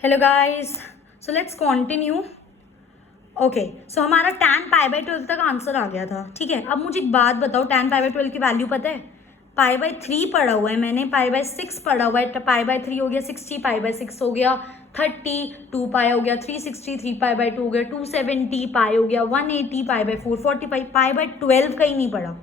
Hello guys, so let's continue. Okay, so हमारा tan π/12 तक answer आ गया था। ठीक है, अब मुझे एक बात बताओ, tan π/12 की वैल्यू पता है? π/3 पढ़ा हुआ है मैंने, π/6 पढ़ा हुआ है, π/3 हो गया 60, π/6 हो गया 30, 2π हो गया 360, 3π/2 हो गया 270, π हो गया 180, π/4 45, π/12 का ही नहीं पढ़ा।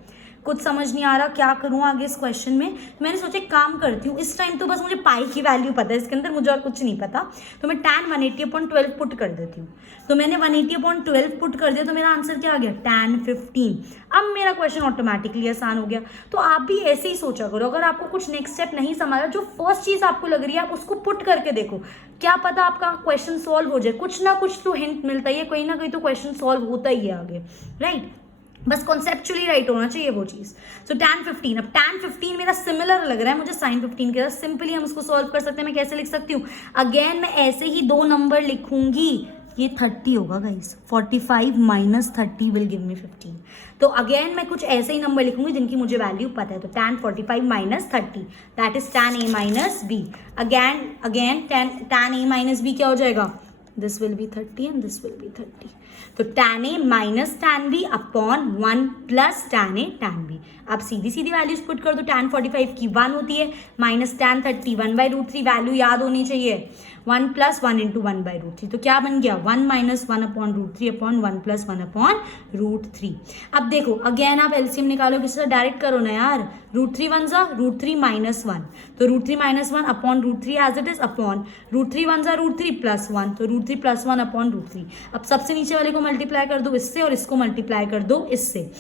कुछ समझ नहीं आ रहा क्या करूँ आगे इस क्वेश्चन में। मैंने सोचा एक काम करती हूँ, इस टाइम तो बस मुझे पाई की वैल्यू पता है, इसके अंदर मुझे और कुछ नहीं पता, तो मैं tan 180/12 पुट कर देती हूँ। तो मैंने 180/12 पुट कर दिया, तो मेरा आंसर क्या आ गया? tan 15। अब मेरा क्वेश्चन ऑटोमेटिकली आसान हो गया। तो आप भी ऐसे ही सोचा करो, अगर आपको कुछ नेक्स्ट स्टेप नहीं समझ रहा, जो फर्स्ट चीज आपको लग रही है आप उसको पुट करके देखो, क्या पता आपका क्वेश्चन सॉल्व हो जाए। कुछ ना कुछ तो हिंट मिलता ही है, कहीं ना कहीं तो क्वेश्चन सॉल्व होता ही है आगे, राइट? बस कॉन्सेप्चुअली राइट होना चाहिए वो चीज। सो tan 15, अब tan 15 मेरा सिमिलर लग रहा है मुझे sin 15 के साथ, सिंपली हम उसको सॉल्व कर सकते हैं। मैं कैसे लिख सकती हूँ? अगेन मैं ऐसे ही दो नंबर लिखूंगी, ये 30 होगा गाइस, 45 माइनस 30 विल गिव मी 15। तो अगेन मैं कुछ ऐसे ही नंबर लिखूंगी जिनकी मुझे वैल्यू पता है। तो tan 45 minus 30 that is tan a minus b। Again tan a minus b क्या हो जाएगा? This will be 30 and this will be 30। तो tan a minus tan b upon 1 plus tan a tan b। अब सीधी सीधी values put कर दो। tan 45 की 1 होती है, माइनस tan 30 1/√3, वैल्यू याद होनी चाहिए, 1 प्लस 1 इंटू 1/√3। तो क्या बन गया? 1 माइनस 1/√3 अपॉन 1 प्लस 1/√3। अब देखो अगेन आप एलसीएम निकालो, किसी से डायरेक्ट करो ना यार। √3 1 जा √3 माइनस 1, तो √3 minus 1 upon √3 as it is upon √3 1 जा √3 प्लस 1, तो √3 प्लस 1 अपॉन √3। अब सबसे नीचे वाले को मल्टीप्लाई कर दो इससे और इसको मल्टीप्लाई कर दो इससे,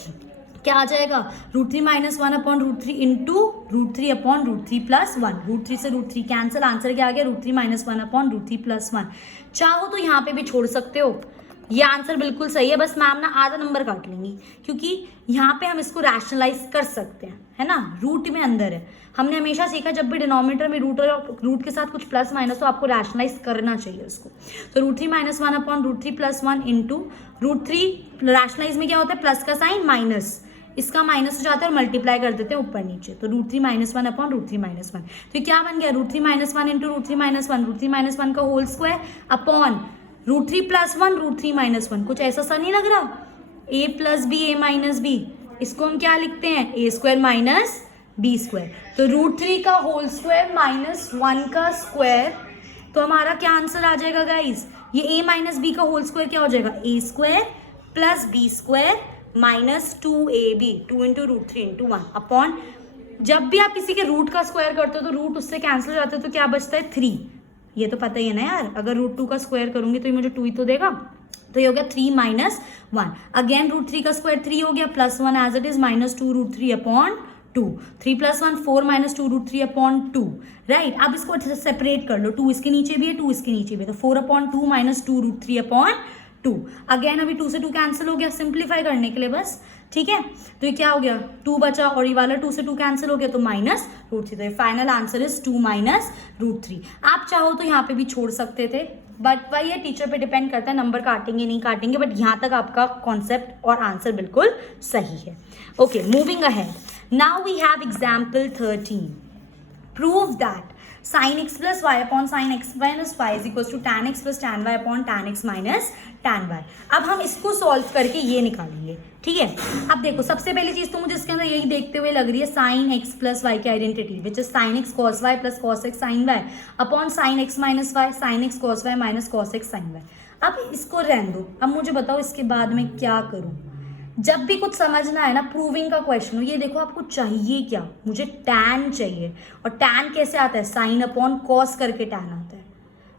क्या आ जाएगा? √3 minus 1 upon √3 into √3 upon √3 plus 1। √3 से √3 कैंसिल, आंसर क्या आ गया? √3 माइनस 1 अपॉन √3 प्लस 1। चाहो तो यहाँ पे भी छोड़ सकते हो, ये आंसर बिल्कुल सही है, बस मैम ना आधा नंबर काट लेंगी, क्योंकि यहाँ पे हम इसको रैशनलाइज कर सकते हैं, है ना? रूट में अंदर है। हमने हमेशा सीखा जब भी डिनोमिनेटर में रूट के साथ कुछ प्लस माइनस तो आपको रैशनलाइज करना चाहिए उसको। तो √3 minus 1 upon √3 plus 1 into √3, rationalise में क्या होता है? प्लस का साइन माइनस, इसका माइनस हो जाता है और मल्टीप्लाई कर देते हैं ऊपर नीचे, तो √3 माइनस 1 अपॉन √3 माइनस 1। तो क्या बन गया? √3 माइनस 1 इंटू √3 माइनस 1, √3 माइनस 1 का whole square upon √3 plus 1 √3 minus 1। कुछ ऐसा सा नहीं लग रहा? a plus b a minus b, इसको हम क्या लिखते हैं? a square minus b square. तो √3 का होल स्क्वायर माइनस 1 का स्क्वायर, तो हमारा क्या आंसर आ जाएगा गाइज? ये a माइनस बी का होल स्क्वायर क्या हो जाएगा? a square plus b square minus 2ab, 2 into √3 into 1 upon, जब भी आप किसी के रूट का स्क्वायर करते हो तो रूट उससे कैंसिल हो जाते हो, तो क्या बचता है? 3। ये तो पता ही है ना यार, अगर √2 का स्क्वायर करूंगी तो ये मुझे 2 ही तो देगा, तो ये हो गया 3 माइनस 1। अगेन √3 का स्क्वायर 3 हो गया, plus 1 as it is minus 2 √3 upon 2, 3 plus 1 4 minus 2 √3 upon 2, right? अब इसको अच्छे से सेपरेट कर लो, 2 इसके नीचे भी है 2 इसके नीचे भी है, तो 4 अपॉन 2 माइनस 2 √3 अपॉन 2। अगेन अभी 2 से 2 कैंसिल हो गया, सिंप्लीफाई करने के लिए बस, ठीक है? तो ये क्या हो गया? 2 बचा और ये वाला 2 से 2 कैंसिल हो गया, तो माइनस √3। तो ये फाइनल आंसर इज 2 माइनस √3। आप चाहो तो यहाँ पे भी छोड़ सकते थे, बट भाई ये टीचर पे डिपेंड करता है, नंबर काटेंगे नहीं काटेंगे, बट यहाँ तक आपका कॉन्सेप्ट और आंसर बिल्कुल सही है। Okay, moving ahead, now we have example 13। Prove that sin x plus y upon sin x minus y is equals to tan x plus tan y upon tan x minus tan y। अब हम इसको solve करके ये निकालेंगे, ठीक है? अब देखो सबसे पहली चीज तो मुझे इसके अंदर यही देखते हुए लग रही है, sin x plus y की identity which is sin x cos y plus cos x sin y upon sin x minus y sin x cos y minus cos x sin y। अब इसको रहने दो, अब मुझे बताओ इसके बाद में क्या करूं? जब भी कुछ समझना है ना, प्रूविंग का क्वेश्चन हो, ये देखो आपको चाहिए क्या? मुझे tan चाहिए, और tan कैसे आता है? साइन अपॉन कॉस करके tan आता है,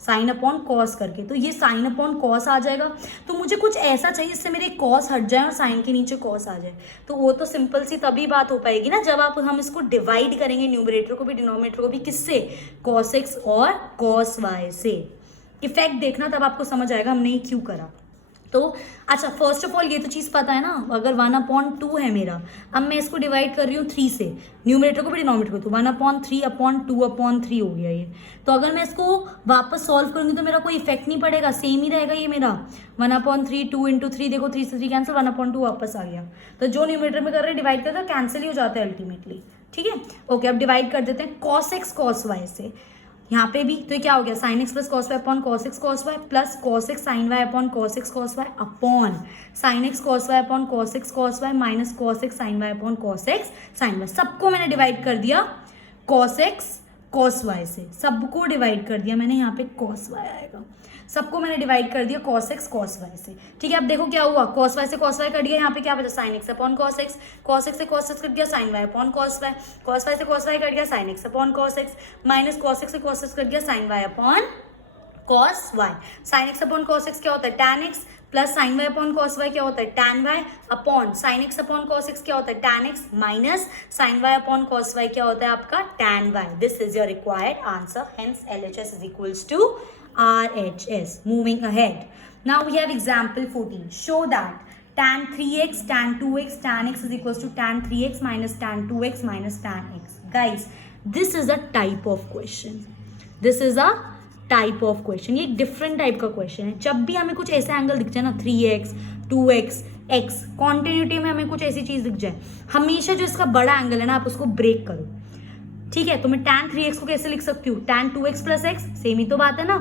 साइन अपॉन कॉस करके, तो ये साइन अपॉन कॉस आ जाएगा। तो मुझे कुछ ऐसा चाहिए जिससे मेरे कॉस हट जाए और साइन के नीचे कॉस आ जाए। तो वो तो सिंपल सी तभी बात हो पाएगी ना जब हम इसको डिवाइड करेंगे, न्यूमरेटर को भी डिनोमिनेटर को भी, किससे? cos x और cos y से। इफेक्ट देखना, तब आपको समझ आएगा हमने ये क्यों करा। तो अच्छा, फर्स्ट ऑफ ऑल ये तो चीज़ पता है ना, अगर 1/2 है मेरा, अब मैं इसको डिवाइड कर रही हूँ 3 से, न्यूमरेटर को भी डिनोमिनेटर को, तो 1/3 अपॉन 2/3 हो गया ये। तो अगर मैं इसको वापस सॉल्व करूँगी तो मेरा कोई इफेक्ट नहीं पड़ेगा, सेम ही रहेगा ये मेरा 1/3, 2 इंटू 3, देखो 3 से 3 कैंसिल, 1/2 वापस आ गया। तो जो न्यूमरेटर में कर रहे हैं डिवाइड करते कैंसिल ही हो जाता है अल्टीमेटली, ठीक है? ओके, अब डिवाइड कर देते हैं cos x cos y से। यहाँ पे भी तो ये क्या हो गया, sine x plus cos y upon cos x cos y plus cos x sine y upon cos x cos y upon sine x cos y upon cos x cos y minus cos x sine y upon cos x sine y. सबको मैंने divide कर दिया cos x cos y से, सबको divide कर दिया मैंने, यहाँ पे कॉस वाई आएगा, सबको मैंने डिवाइड कर दिया कॉस एक्स कॉस वाई से। ठीक है, अब देखो क्या हुआ, कॉस वाई से कॉस वाई कट गया, यहाँ पे क्या बचा sine x upon cos x, cos x से कॉस एक्स कट गया sine y upon cos y, cos y से कॉस वाई कट गया sine x upon cos x minus cos x से कॉस एक्स कट गया sine y upon cos y. Sine x upon cos x क्या होता है tan x plus sine y upon cos y क्या होता है tan y upon sine x upon cos x क्या होता है tan x minus sine y upon cos y क्या होता है आपका tan y. This is your required answer, hence LHS is equals to RHS. Moving ahead. Now we have example 14. Show that tan 3x, tan 2x, tan x is equals to tan 3x minus tan 2x minus tan x. Guys, this is a type of question. This is a type of question. ये एक different type का question है. जब भी हमें कुछ ऐसा angle दिख जाए ना 3x, 2x, x, कॉन्टिन्यूटी में हमें कुछ ऐसी चीज दिख जाए, हमेशा जो इसका बड़ा एंगल है ना आप उसको ब्रेक करो। ठीक है, तो मैं tan 3x को कैसे लिख सकती हूँ, tan 2x plus x, same ही तो बात है ना।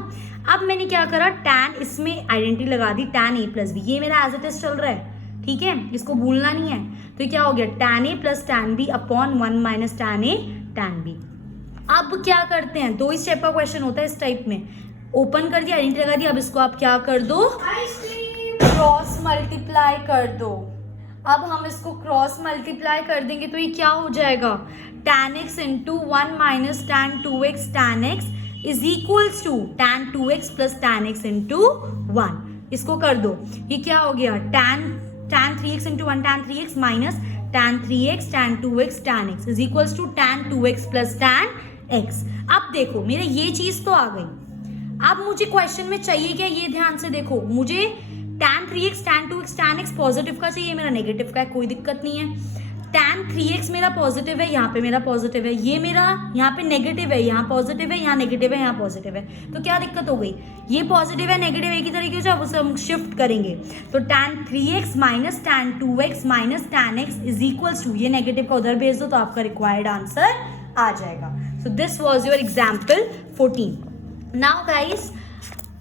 अब मैंने क्या करा, tan इसमें आइडेंटिटी लगा दी tan a प्लस बी, ये मेरा एज इट इज चल रहा है, ठीक है, इसको भूलना नहीं है। तो क्या हो गया tan a plus tan b upon 1 minus tan a tan b। अब क्या करते हैं, दो ही स्टेप का क्वेश्चन होता है इस टाइप में, ओपन कर दिया आइडेंटिटी लगा दी, अब इसको आप क्या कर दो, क्रॉस मल्टीप्लाई कर दो। अब हम इसको क्रॉस मल्टीप्लाई कर देंगे तो ये क्या हो जाएगा, tan x into 1 minus tan 2x tan x is equals to tan 2x plus tan x into 1। इसको कर दो, ये क्या हो गया tan 3x into 1 tan 3x minus tan 3x tan 2x tan x is equals to tan 2x plus tan x। अब देखो मेरे ये चीज तो आ गई, अब मुझे क्वेश्चन में चाहिए क्या, ये ध्यान से देखो, मुझे tan 3x tan 2x tan x positive का चाहिए, मेरा नेगेटिव का है, कोई दिक्कत नहीं है। tan 3x मेरा पॉजिटिव है, यहाँ पे मेरा पॉजिटिव है, ये मेरा यहाँ पे नेगेटिव है, यहाँ पॉजिटिव है, यहाँ नेगेटिव है, यहाँ पॉजिटिव है, तो क्या दिक्कत हो गई, ये पॉजिटिव है नेगेटिव एक ही तरीके से, अब उसे हम शिफ्ट करेंगे तो tan 3x minus tan 2x minus tan x is equals to, ये नेगेटिव का उधर भेज दो तो आपका रिक्वायर्ड आंसर आ जाएगा। So this was your example 14। Now guys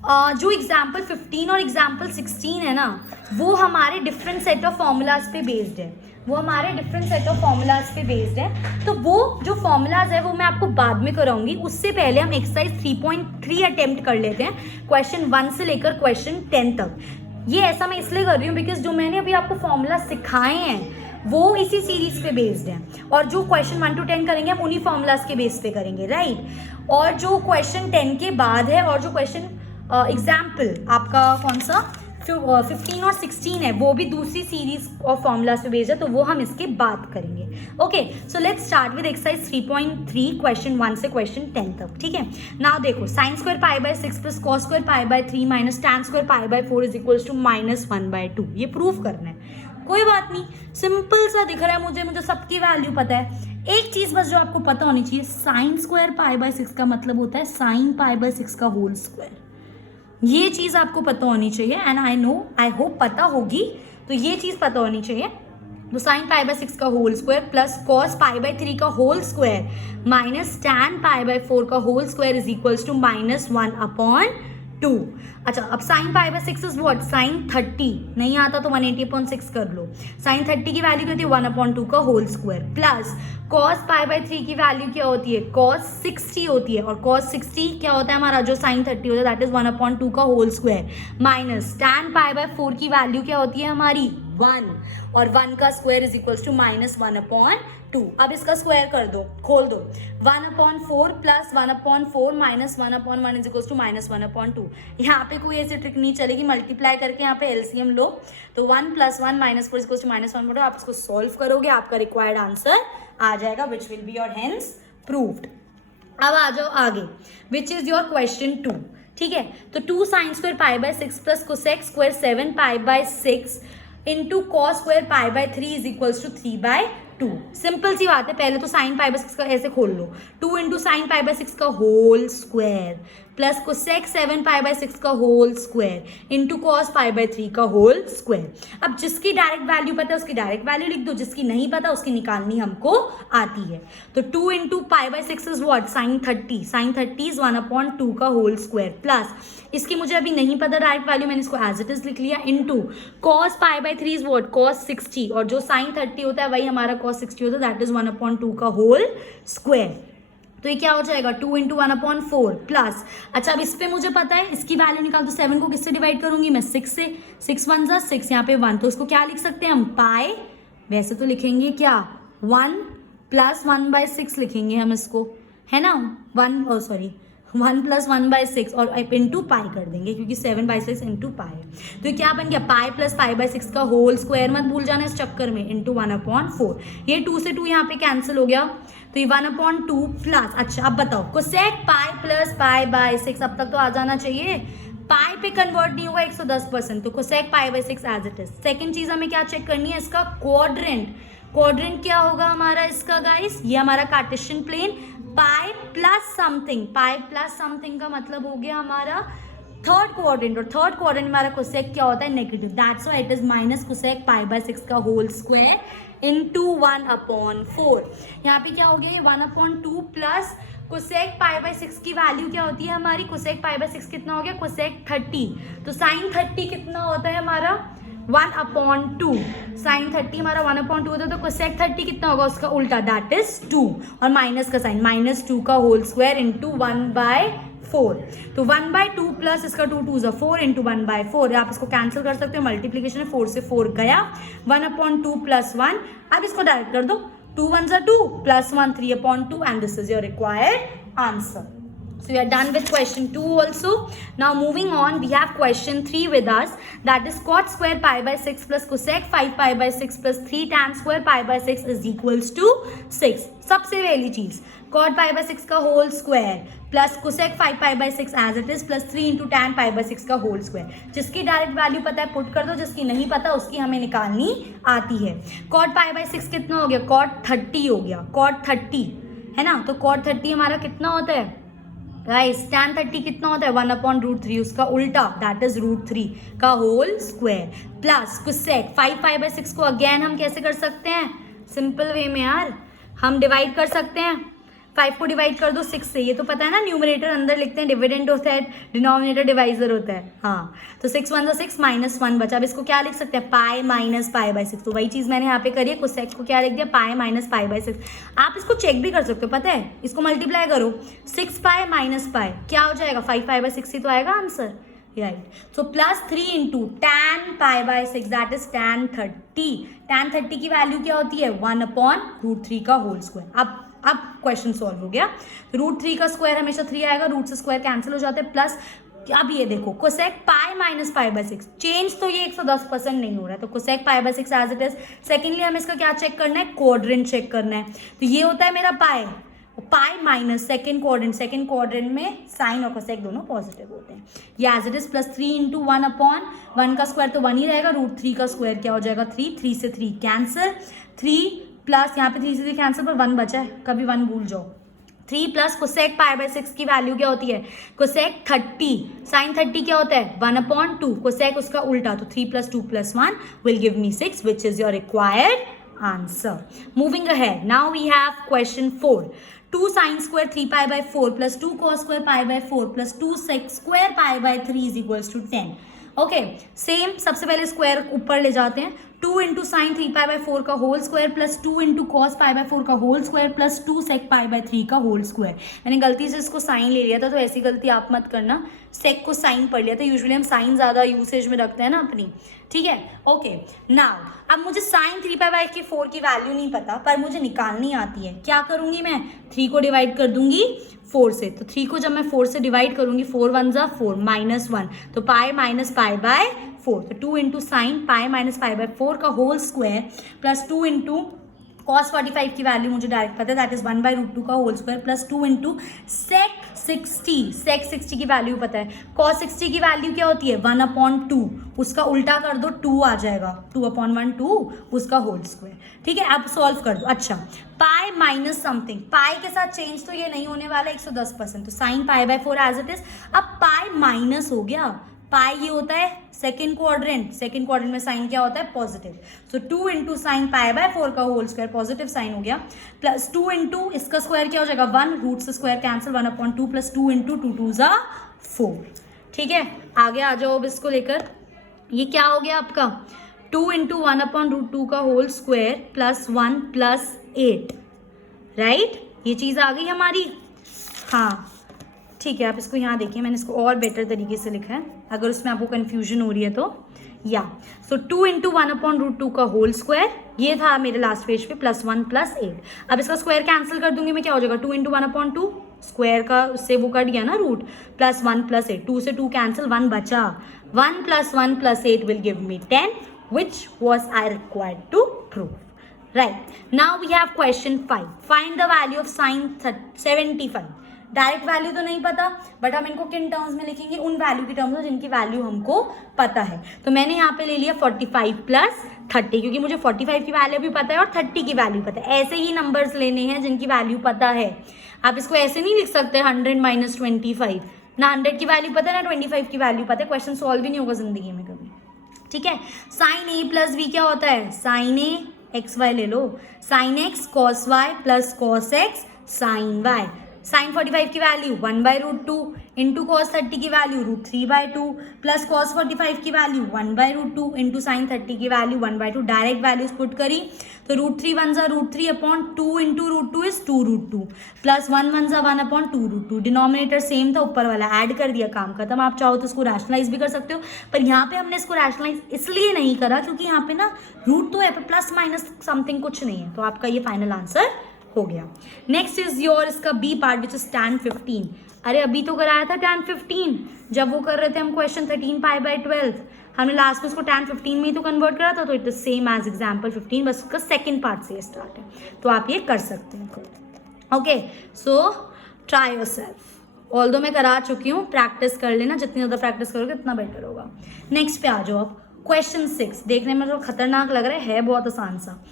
जो एग्जाम्पल 15 और एग्जाम्पल 16 है ना, वो हमारे डिफरेंट सेट ऑफ फॉर्मूलाज पे बेस्ड है, वो हमारे डिफरेंट सेट ऑफ फॉर्मूलाज पे बेस्ड है। तो वो जो फॉर्मूलाज है वो मैं आपको बाद में कराऊंगी, उससे पहले हम एक्सरसाइज 3.3 अटेम्प्ट कर लेते हैं, क्वेश्चन 1 से लेकर क्वेश्चन 10 तक। ये ऐसा मैं इसलिए कर रही हूँ बिकॉज जो मैंने अभी आपको फॉर्मूला सिखाए हैं वो इसी सीरीज पे बेस्ड हैं, और जो क्वेश्चन 1 to 10 करेंगे हम उन्हीं फॉर्मूलाज के बेस पे करेंगे, राइट। और जो क्वेश्चन 10 के बाद है और जो क्वेश्चन एग्जाम्पल आपका कौन सा 15 और 16 है वो भी दूसरी सीरीज ऑफ फॉर्मूलाज पे बेस्ड है, तो वो हम इसके बाद करेंगे। Okay, so let's start with exercise 3.3 question 1 से क्वेश्चन 10 तक। ठीक है, नाउ देखो sine square pi by 6 plus cos square pi by 3 minus tan square pi by 4 is equals to -1/2। ये प्रूफ करना है, कोई बात नहीं, सिंपल सा दिख रहा है मुझे सबकी वैल्यू पता है। एक चीज बस जो आपको पता होनी चाहिए, साइन स्क्वायर पाई बाय 6 का मतलब होता है साइन पाई बाय 6 का होल स्क्वायर, ये चीज आपको पता होनी चाहिए। एंड आई होप पता होगी, तो ये चीज पता होनी चाहिए। तो साइन पाई बाय 6 का whole square plus cos pi by 3 का whole square minus tan pi by 4 का whole square is equals to -1/2। अच्छा, अब sine pi by 6 is what, sine 30 नहीं आता तो 180/6 कर लो। साइन 30 की वैल्यू क्या होती है 1/2 का whole square plus cos pi by 3 की वैल्यू क्या होती है कॉस 60 होती है, और कॉस 60 क्या होता है हमारा जो साइन 30 होता है दैट इज 1/2 का whole square minus tan pi by 4 की वैल्यू क्या होती है हमारी 1, और 1 का स्क्वायर इज इक्वल्स टू -1/2। अब इसका स्क्वायर कर दो, खोल दो, 1/4 plus 1/4 minus 1/1 is equals to -1/2। यहाँ पे कोई ऐसी ट्रिक नहीं चलेगी, मल्टीप्लाई करके यहाँ पे एलसीएम लो, तो 1 + 1 - 4 इज इक्वल्स टू -1/2। आप इसको सॉल्व करोगे, आपका रिक्वायर्ड आंसर आ जाएगा, which will be your hence proved. अब आ जाओ आगे, विच इज योर क्वेश्चन 2। ठीक है, तो 2 sine square pi by 6 plus cosec square 7 pi by 6 into cos square pi by 3 is equals to 3/2। Simple सी बात है, पहले तो साइन पाई बाय 6 का ऐसे खोल लो, 2 इंटू साइन पाई बाय 6 का होल स्क्वायर प्लस कोसेक 7π/6 का होल स्क्वायर इंटू कॉस π/3 का होल स्क्वायर। अब जिसकी डायरेक्ट वैल्यू पता है उसकी डायरेक्ट वैल्यू लिख दो, जिसकी नहीं पता उसकी निकालनी हमको आती है। तो 2 into π/6 is what, sin 30, sin 30 is 1/2 का होल स्क्वायर, प्लस इसकी मुझे अभी नहीं पता डायरेक्ट वैल्यू, मैंने इसको एज इट इज लिख लिया, into cos π/3 is what, cos 60, और जो sin 30 होता है वही हमारा cos 60 होता है, दैट इज 1/2 का होल स्क्वायर। तो ये क्या हो जाएगा 2 इंटू 1/4 प्लस, अच्छा अब इस पे मुझे पता है इसकी वैल्यू निकाल, तो 7 को किससे डिवाइड करूंगी मैं, 6 से, 6 1 जा 6, यहाँ पे 1, तो इसको क्या लिख सकते हैं हम, पाई, वैसे तो लिखेंगे क्या 1 प्लस 1/6 लिखेंगे हम इसको, है ना, 1 प्लस 1/6 और इंटू पाई कर देंगे क्योंकि 7/6 इंटू पाई। तो ये क्या बन गया, पाई प्लस π/6 का होल स्क्वायर, मत भूल जाना इस चक्कर में, इंटू 1/4। ये 2 से 2 यहाँ पे कैंसिल हो गया, तो ये 1/2 प्लस, अच्छा अब बताओ कोसेक पाई प्लस π/6, अब तक तो आ जाना चाहिए, पाई पे कन्वर्ट नहीं होगा 110%, तो cosec π/6 as it is. Second चीज हमें क्या चेक करनी है, इसका क्वाड्रेंट, क्वाड्रेंट क्या होगा हमारा इसका गाइस, ये हमारा Cartesian plane, pi plus something, pi plus something का मतलब हो गया हमारा थर्ड क्वाड्रेंट, और थर्ड क्वाड्रेंट हमारा कोसेक क्या होता है, negative, that's why it is minus cosec π/6 का होल स्क्वायर इंटू 1/4। यहाँ पे क्या हो गया, 1/2 प्लस कोसेक π/6 की वैल्यू क्या होती है हमारी, कोसेक π/6 कितना हो गया, कोसेक 30, तो साइन 30 कितना होता है हमारा 1/2, साइन 30 हमारा 1/2 होता है, तो कोसेक 30 कितना होगा उसका उल्टा, दैट इज 2, और माइनस का साइन, -2 का होल स्क्वायर इंटू 1/4, तो 1/2 प्लस इसका 2 2 4 इंटू 1/4, आप इसको कैंसिल कर सकते हो, मल्टीप्लीकेशन है, 4 से 4 गया, 1/2 प्लस 1, अब इसको डायरेक्ट कर दो, 2 1 2 plus 1 3/2, and this is your required answer. So we are done with question 2 also. Now moving on, we have question 3 with us, that is cot square π/6 plus cosec 5π/6 plus 3 tan square π/6 is equals to 6. सबसे पहली चीज cot π/6 का whole square plus cosec 5π/6 as it is plus 3 into tan π/6 का whole square. जिसकी direct value पता है put कर दो, जिसकी नहीं पता उसकी हमें निकालनी आती है। cot π/6 कितना हो गया, cot 30 हो गया, cot 30 है ना, तो cot 30 हमारा कितना होता है गाइस, tan 30 कितना होता है 1/√3, उसका उल्टा दैट इज √3 का होल स्क्वायर, प्लस कोसेक 5π/6 को अगेन हम कैसे कर सकते हैं, सिंपल वे में यार, हम डिवाइड कर सकते हैं, 5 को डिवाइड कर दो 6 से, ये तो पता है ना, न्यूमरेटर अंदर लिखते हैं डिविडेंड होता है, डिनोमिनेटर डिवाइजर होता है, हाँ, तो 6 1 6 -1 बचा, अब इसको क्या लिख सकते हैं, पाई माइनस π/6, तो वही चीज मैंने यहाँ पे करी है, कोसेक को क्या लिख दिया, पाई माइनस π/6। आप इसको चेक भी कर सकते हो, पता है, इसको मल्टीप्लाई करो, 6 पाई माइनस पाई क्या हो जाएगा, 5π/6 ही तो आएगा answer, right. So plus 3 into tan π/6 that is tan 30, tan 30 की वैल्यू क्या होती है 1/√3 का होल स्क्वायर। अब क्वेश्चन सॉल्व हो गया, √3 का स्क्वायर हमेशा 3 आएगा, रूट से स्क्वायर कैंसिल हो जाते हैं, प्लस अब ये देखो कोसेक पाई माइनस π/6, चेंज तो ये 110% नहीं हो रहा है, तो cosec π/6 as it is. Secondly हमें इसका क्या चेक करना है, क्वाड्रेंट चेक करना है, तो ये होता है मेरा pi, pi minus second quadrant में साइन और कोसेक दोनों पॉजिटिव होते हैं, ये as it is, plus 3 into 1/1 का स्क्वायर तो 1 ही रहेगा, √3 का स्क्वायर क्या हो जाएगा 3, 3 से 3 कैंसिल, 3 प्लस यहाँ पे 3 से 3 कैंसिल, पर 1 बचा है, कभी 1 भूल जाओ, 3 प्लस कोसेक π/6 की वैल्यू क्या होती है, कोसेक 30, साइन 30 क्या होता है 1/2, कोसेक उसका उल्टा, तो 3 + 2 + 1 will give me 6, which is your required answer. Moving ahead, now we have question 4. 2 sin square 3π/4 plus 2 cos square π/4 plus 2 sec square π/3 is equals to 10. Okay, same, सबसे पहले स्क्वायर ऊपर ले जाते हैं, 2 इंटू साइन 3π/4 का whole square plus 2 into cos π/4 का whole square plus 2 सेक π/3 का whole square. मैंने गलती से इसको साइन ले लिया था, तो ऐसी गलती आप मत करना, सेक को साइन पढ़ लिया था, यूजुअली हम साइन ज़्यादा यूसेज में रखते हैं ना अपनी, ठीक है। ओके, नाउ अब मुझे साइन 3π/4 की वैल्यू नहीं पता, पर मुझे निकालनी आती है, क्या करूँगी मैं, 3 को डिवाइड कर दूंगी 4 से, तो 3 को जब मैं 4 से डिवाइड करूंगी 4 1 = 4 -1, तो पाई माइनस π/4, तो 2 इंटू साइन पाई माइनस π/4 का whole square plus 2 into cos 45 की वैल्यू मुझे डायरेक्ट पता है, दैट इज 1/√2 का whole square plus 2 into sec 60 की वैल्यू पता है। cos 60 की वैल्यू क्या होती है 1/2, उसका उल्टा कर दो 2 आ जाएगा, 2/1 2 उसका होल स्क्वायर। ठीक है, अब सॉल्व कर दो। अच्छा, पाई माइनस समथिंग, पाई के साथ चेंज तो ये नहीं होने वाला 110%, तो साइन π/4 एज इट इज। अब पाई माइनस हो गया, पाई ये होता है सेकेंड क्वाड्रेंट में साइन क्या होता है पॉजिटिव, सो 2 इंटू साइन π/4 का होल स्क्वायर, पॉजिटिव साइन हो गया, प्लस 2 इंटू इसका स्क्वायर क्या हो जाएगा 1, रूट से स्क्वायर कैंसिल 1/2 प्लस 2 इंटू 2 2 ज़ा 4। ठीक है, आगे आ जाओ अब इसको लेकर, ये क्या हो गया आपका 2 इंटू 1/√2 का whole square plus 1 plus 8, right, ये चीज़ आ गई हमारी। हाँ ठीक है, आप इसको यहाँ देखिए, मैंने इसको और बेटर तरीके से लिखा है, अगर उसमें आपको कन्फ्यूजन हो रही है तो या सो 2 इंटू 1/√2 का होल स्क्वायर, ये था मेरे लास्ट पेज पे, प्लस 1 प्लस 8। अब इसका स्क्वायर कैंसिल कर दूंगी मैं, क्या हो जाएगा 2 इंटू 1/2, स्क्वायर का उससे वो कट गया ना रूट, प्लस 1 प्लस 8, 2 से 2 कैंसिल, 1 बचा, 1 plus 1 plus 8 will give me 10, which was I required to prove. Right, now we have question 5. Find the value of sin 75. Direct value तो नहीं पता, बट हम इनको किन टर्म्स में लिखेंगे, उन वैल्यू की टर्म्स में जिनकी वैल्यू हमको पता है। तो मैंने यहाँ पे ले लिया 45 प्लस 30, क्योंकि मुझे 45 की वैल्यू भी पता है और 30 की वैल्यू पता है। ऐसे ही नंबर्स लेने हैं जिनकी वैल्यू पता है। आप इसको ऐसे नहीं लिख सकते 100 माइनस 25, ना 100 की वैल्यू पता है ना 25 की वैल्यू पता है, क्वेश्चन सॉल्व ही नहीं होगा जिंदगी में कभी। ठीक है, साइन ए प्लस बी क्या होता है, साइन ए एक्स वाई ले लो, sine x cos y plus cos x sine y. Sine 45 की वैल्यू 1/√2 इंटू कॉस 30 की वैल्यू √3/2 प्लस कॉस 45 की वैल्यू 1/√2 इंटू साइन 30 की वैल्यू 1/2। डायरेक्ट वैल्यूज पुट करी तो √3 1 ज़ा √3/2 इंटू √2 इज 2√2 प्लस 1 1 ज़ा 1/2 √2। डिनोमिनेटर सेम था, ऊपर वाला ऐड कर दिया, काम खत्म। आप चाहो तो इसको रैशनलाइज भी कर सकते हो, पर यहाँ पे हमने इसको रैशनलाइज इसलिए नहीं करा क्योंकि यहाँ पे ना रूट तो है पर प्लस माइनस समथिंग कुछ नहीं है, तो आपका ये फाइनल आंसर हो गया। नेक्स्ट इज योर इसका b part which is tan 15। अरे अभी तो कराया था tan 15, जब वो कर रहे थे हम क्वेश्चन 13 π/12, हमने लास्ट में उसको tan 15 में ही तो कन्वर्ट करा था, तो it is same as example 15, बस उसका सेकेंड पार्ट से स्टार्ट है, तो आप ये कर सकते हैं। Okay, so try your self, although मैं करा चुकी हूँ, प्रैक्टिस कर लेना, जितनी ज़्यादा प्रैक्टिस करोगे उतना बेटर होगा। नेक्स्ट पे आ जाओ आप, क्वेश्चन 6 देखने में थोड़ा खतरनाक लग रहा है बहुत आसान सा।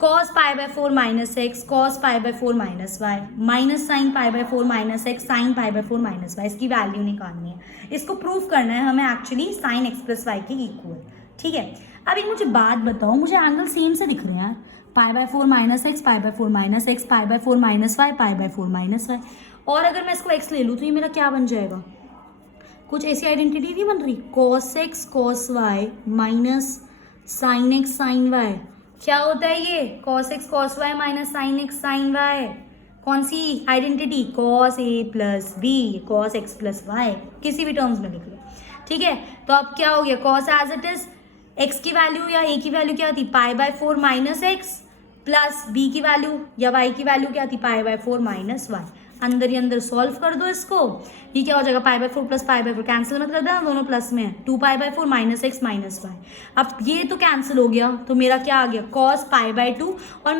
cos π/4 minus x cos π/4 minus y minus sine π/4 minus x sine π/4 minus y, इसकी वैल्यू निकालनी है, इसको प्रूव करना है हमें actually sine x plus y के इक्वल। ठीक है, अब एक मुझे बात बताओ, मुझे एंगल सेम से दिख रहे हैं यार, π/4 minus x π/4 minus x π/4 minus y π/4 minus y, और अगर मैं इसको एक्स ले लूँ तो ये मेरा क्या बन जाएगा, कुछ ऐसी आइडेंटिटी नहीं बन रही, cos x cos y minus sine x sine y, क्या होता है ये cos x cos y minus sine x sine y, कौन सी identity, cos a plus b cos x plus y, किसी भी टर्म्स में लिख लो। ठीक है, तो अब क्या हो गया, cos as it is x की वैल्यू या a की वैल्यू क्या थी π/4 माइनस एक्स प्लस b की वैल्यू या y की वैल्यू क्या थी π/4 माइनस वाई, अंदर ही अंदर सॉल्व कर दो इसको, ये क्या हो जाएगा π/4 प्लस π/4 कैंसिल मत कर देना, दोनों प्लस में है, 2π/4 माइनस एक्स माइनस वाई। अब ये तो कैंसिल हो गया, तो मेरा क्या आ गया cos π/2, और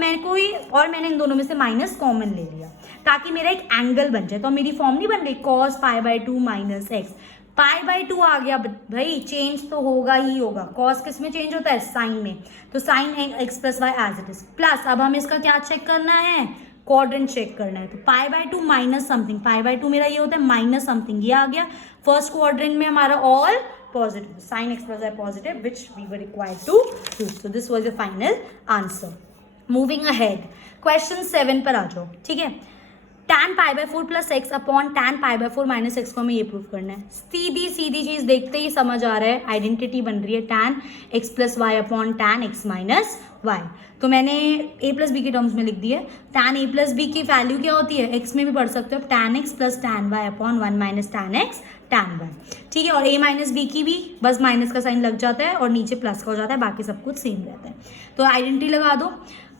मैंने इन दोनों में से माइनस कॉमन ले लिया ताकि मेरा एक एंगल बन जाए, तो मेरी फॉर्म नहीं बन रही cos π/2 माइनस एक्स, π/2 आ गया भाई, चेंज तो होगा ही होगा, cos किस में चेंज होता है, साइन में, तो sine x plus y as it is, plus अब हमें इसका क्या चेक करना है, क्वाड्रेंट चेक करना है, तो π/2 माइनस समथिंग, π/2 मेरा ये होता है माइनस समथिंग, ये आ गया फर्स्ट क्वाड्रेंट में हमारा all positive, sine x plus y positive which we were required to prove, so this was the final answer. Moving ahead, question 7 पर आ जाओ। ठीक है, tan π/4 plus x upon tan π/4 minus x को हमें ये प्रूव करना है। सीधी चीज देखते ही समझ आ रहा है, आइडेंटिटी बन रही है tan x plus y upon tan x minus y, तो मैंने a प्लस बी के टर्म्स में लिख दी है। tan a प्लस बी की वैल्यू क्या होती है, x में भी पढ़ सकते हो, tan x plus tan y upon 1 minus tan x tan y। ठीक है, और a माइनस बी की भी बस माइनस का साइन लग जाता है और नीचे प्लस का हो जाता है, बाकी सब कुछ सेम रहता है, तो आइडेंटिटी लगा दो,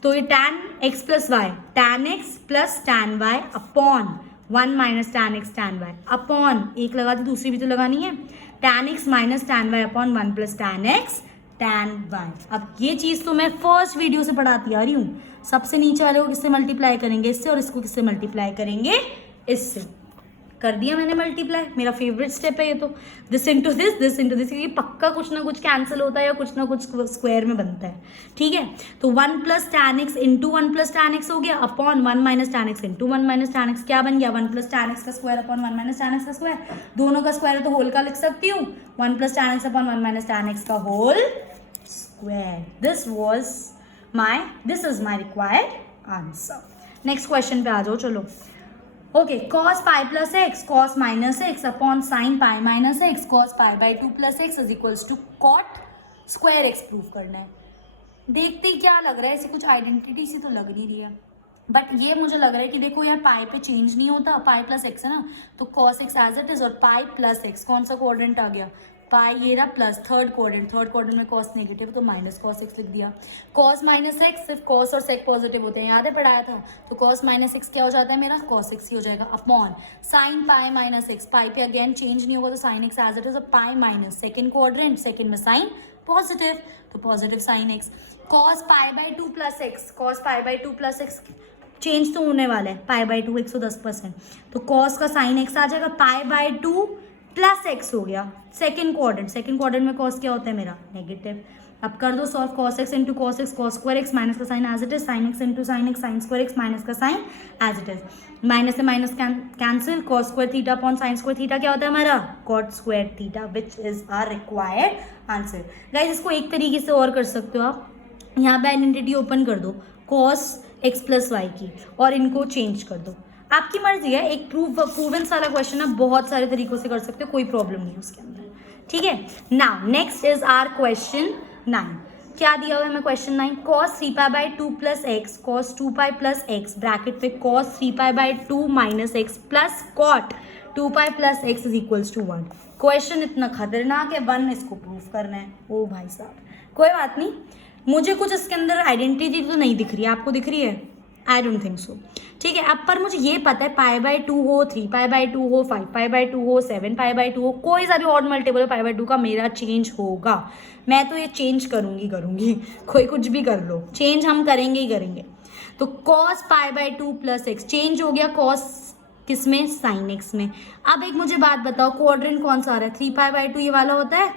तो ये tan x plus y tan x plus tan y upon 1 minus tan x tan y upon एक लगा दी, दूसरी भी तो लगानी है, tan x minus tan y upon 1 plus tan x tan y। अब ये चीज़ तो मैं फर्स्ट वीडियो से पढ़ाती आ रही हूँ। सबसे नीचे वाले को किससे मल्टीप्लाई करेंगे, इससे, और इसको किससे मल्टीप्लाई करेंगे, इससे। कर दिया मैंने मल्टीप्लाई, मेरा फेवरेट स्टेप है ये तो। This into this into this, क्योंकि पक्का कुछ ना कुछ कैंसिल होता है या कुछ ना कुछ स्क्वायर में बनता है, ठीक है। तो 1 + tan x into 1 + tan x हो गया upon 1 - tan x into 1 - tan x, क्या बन गया 1 + tan x का स्क्वायर अपॉन 1 - tan x का स्क्वायर। दोनों का स्क्वायर है तो होल का लिख सकती हूँ, 1 + tan x अपॉन 1 - tan x का whole square. This is my required answer. Next question पे आ जाओ, चलो। Okay, cos pi + x cos - x अपॉन sin pi - x cos pi/2 + x is equals to cot square x prove करना है। देखते ही क्या लग रहा है, ऐसे कुछ आइडेंटिटी सी तो लग नहीं रही है, बट ये मुझे लग रहा है कि देखो यार पाई पे चेंज नहीं होता, पाई प्लस एक्स है ना, तो cos x as it is, और पाई प्लस एक्स कौन सा कोऑर्डिनेट आ गया, पाई, ये रहा प्लस थर्ड कोऑर्डिनेट में cos नेगेटिव तो माइनस cos x लिख दिया। cos - x सिर्फ cos और sec पॉजिटिव होते हैं, याद है पढ़ाया था, तो cos - x क्या हो जाता है मेरा, cos x ही हो जाएगा upon sin pi - x, pi पे अगेन चेंज नहीं होगा तो sin x as it is, pi minus second coordinate, second में साइन पॉजिटिव तो positive sin x, cos pi/2 + x, cos pi/2 + x change तो होने वाला है, pi/2 110%, तो cos का sin x आ जाएगा, pi/2 + x हो गया सेकेंड क्वाड्रेंट में cos क्या होता है मेरा, नेगेटिव। अब कर दो solve, cos x into cos x cos square x minus का sign as it is, sin x into sin x sin square x minus का sign as it is, minus से minus cancel, cos square theta upon sin square theta क्या होता है हमारा, cot square theta, which is our required answer. Guys इसको एक तरीके से और कर सकते हो आप, यहाँ पे आइडेंटिटी ओपन कर दो cos x + y की, और इनको चेंज कर दो, आपकी मर्जी है। एक प्रूवेंस वाला क्वेश्चन आप बहुत सारे तरीकों से कर सकते हो, कोई प्रॉब्लम नहीं उसके अंदर, ठीक है। Now next is our question 9। क्या दिया हुआ है मैं question 9, cos 3π/2 + x cos 2π + x bracket पे cos 3π/2 - x plus cot 2π + x is equals to 1। Question इतना खतरनाक है, 1 इसको प्रूव करना है। ओ भाई साहब, कोई बात नहीं, मुझे कुछ इसके अंदर आइडेंटिटी तो नहीं दिख रही है, आपको दिख रही है, आई डोंट थिंक सो, ठीक है। अब पर मुझे ये पता है π/2 हो, 3π/2 हो, 5π/2 हो, 7π/2 हो, कोई सा भी ऑड मल्टीपल है π/2 का मेरा चेंज होगा, मैं तो ये चेंज करूंगी, कोई कुछ भी कर लो, चेंज हम करेंगे ही करेंगे। तो cos π/2 + x चेंज हो गया cos किसमें, sin x में। अब एक मुझे बात बताओ, क्वाड्रेंट कौन सा आ रहा है, 3π/2 ये वाला होता है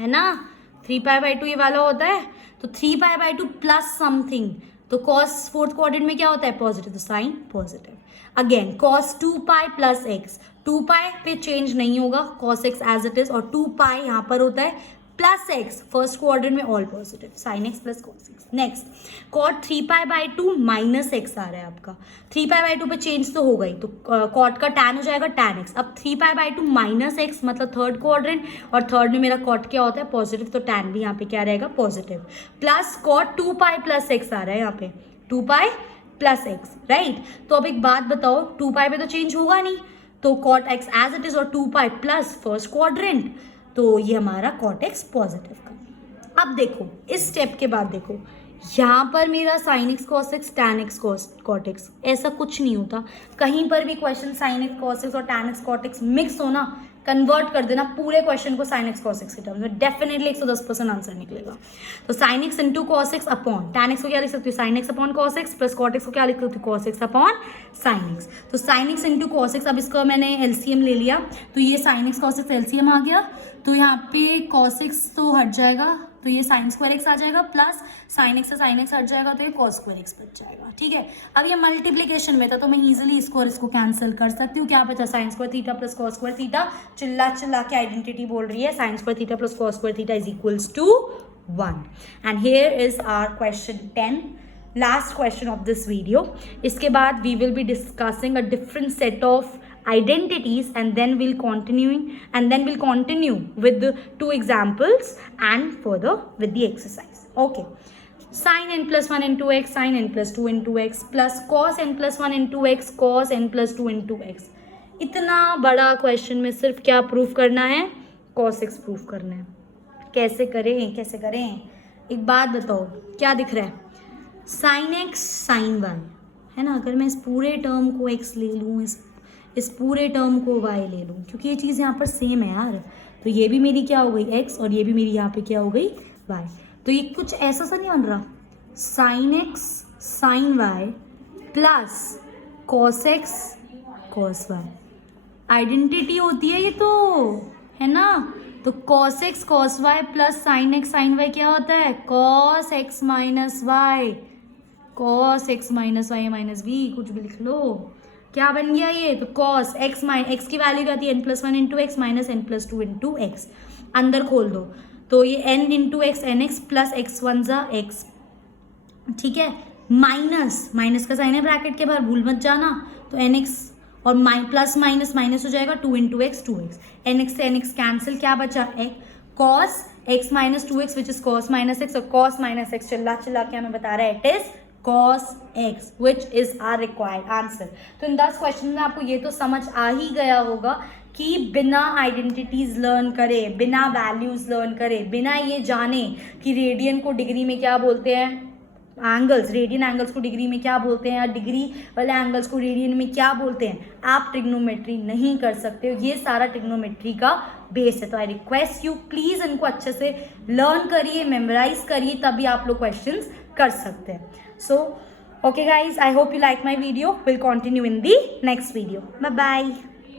ना, 3π/2 ये वाला होता है, तो 3π/2 प्लस समथिंग, तो cos फोर्थ क्वाड्रेंट में क्या होता है, पॉजिटिव, तो sign positive. Again cos 2π + x, 2π पे चेंज नहीं होगा, cos x as it is, और 2π यहाँ पर होता है प्लस x, फर्स्ट क्वाड्रेंट में all positive, sin x + cos x। Next cot 3π/2 - x आ रहा है आपका, 3π/2 पे चेंज तो हो गई, तो cot का tan हो जाएगा tan x। अब 3π/2 - x मतलब थर्ड क्वाड्रेंट, और थर्ड में मेरा cot क्या होता है, पॉजिटिव, तो tan भी यहाँ पे क्या रहेगा, पॉजिटिव, प्लस cot 2π + x आ रहा है यहाँ पे, 2π + x, राइट। तो अब एक बात बताओ, 2π पे तो चेंज होगा नहीं, तो cot x as it is, और 2π प्लस फर्स्ट क्वाड्रेंट, तो ये हमारा cot x पॉजिटिव का। अब देखो इस स्टेप के बाद देखो, यहाँ पर मेरा sin x cos x tan x cot x, ऐसा कुछ नहीं होता कहीं पर भी question sin x cos x और tan x cot x mix हो ना, कन्वर्ट कर देना पूरे क्वेश्चन को sin x cos x के टर्म्स में, डेफिनेटली 110% आंसर निकलेगा। तो sin x into cos x upon tan x को क्या लिख सकती हूँ, sin x upon cos x plus cot x को क्या लिख सकती हूँ, cos x अपॉन sin x। तो sin x into cos x, अब इसका मैंने LCM ले लिया, तो ये sin x cos x LCM आ गया, तो यहाँ पे cos x तो हट जाएगा, तो ये sin स्क्वायर x आ जाएगा, प्लस sin x से sin x हट जाएगा, तो ये cos स्क्वायर x बच जाएगा, ठीक है। अब ये मल्टीप्लीकेशन में था, तो मैं इजीली इसको और इसको कैंसिल कर सकती हूँ, क्या बचा, sin square theta plus cos square theta, चिल्ला के आइडेंटिटी बोल रही है, sin square theta plus cos square theta is equals to 1। And here is our question 10, last question of this video. इसके बाद we will be discussing a different set of identities, and then we'll continue with the 2 examples and further with the exercise. Okay, sin n plus 1 into x sin n plus 2 into x plus cos n plus 1 into x cos n plus 2 into x। इतना बड़ा question में सिर्फ क्या proof करना है, cos x proof करना है। कैसे करें एक बात बताओ, क्या दिख रहा है, sin x sin y है ना। अगर मैं इस पूरे टर्म को x ले लूँ, इस पूरे टर्म को y ले लूँ, क्योंकि ये चीज़ यहाँ पर सेम है यार, तो ये भी मेरी क्या हो गई x, और ये भी मेरी यहाँ पे क्या हो गई वाई। तो ये कुछ ऐसा सा नहीं बन रहा, sine x sine y plus cos x cos y. Identity होती है ये तो, है ना। तो cos x cos y plus sine x sine y क्या होता है, cos x minus y, cos x minus y minus b, कुछ भी लिख लो। क्या बन गया ये, तो कॉस एक्स एक्स की वैल्यू क्या आती है, n+1 into x minus n+2 into x. अंदर खोल दो तो ये n into x n x plus x1 ज़ा एक्स, ठीक है। माइनस माइनस का साइन है ब्रैकेट के बाहर, भूल मत जाना। तो एन एक्स और प्लस माइनस माइनस हो जाएगा 2 into x 2x, n x से एन एक्स कैंसिल, क्या बचा cos x minus 2x which is cos minus x, और कॉस माइनस एक्स चिल्ला चिल्ला के हमें बता रहा है it is cos x which is our required answer। तो इन 10 क्वेश्चन में आपको ये तो समझ आ ही गया होगा कि बिना आइडेंटिटीज लर्न करे, बिना वैल्यूज लर्न करे, बिना ये जाने कि रेडियन को डिग्री में क्या बोलते हैं, एंगल्स, रेडियन एंगल्स को डिग्री में क्या बोलते हैं, या डिग्री वाले एंगल्स को रेडियन में क्या बोलते हैं, आप ट्रिग्नोमेट्री नहीं कर सकते हो। ये सारा ट्रिग्नोमेट्री का बेस है। तो आई रिक्वेस्ट यू प्लीज इनको अच्छे से लर्न करिए, मेमोराइज करिए, तभी आप लोग क्वेश्चंस कर सकते हैं। So, okay guys, I hope you like my video. We'll continue in the next video. Bye bye.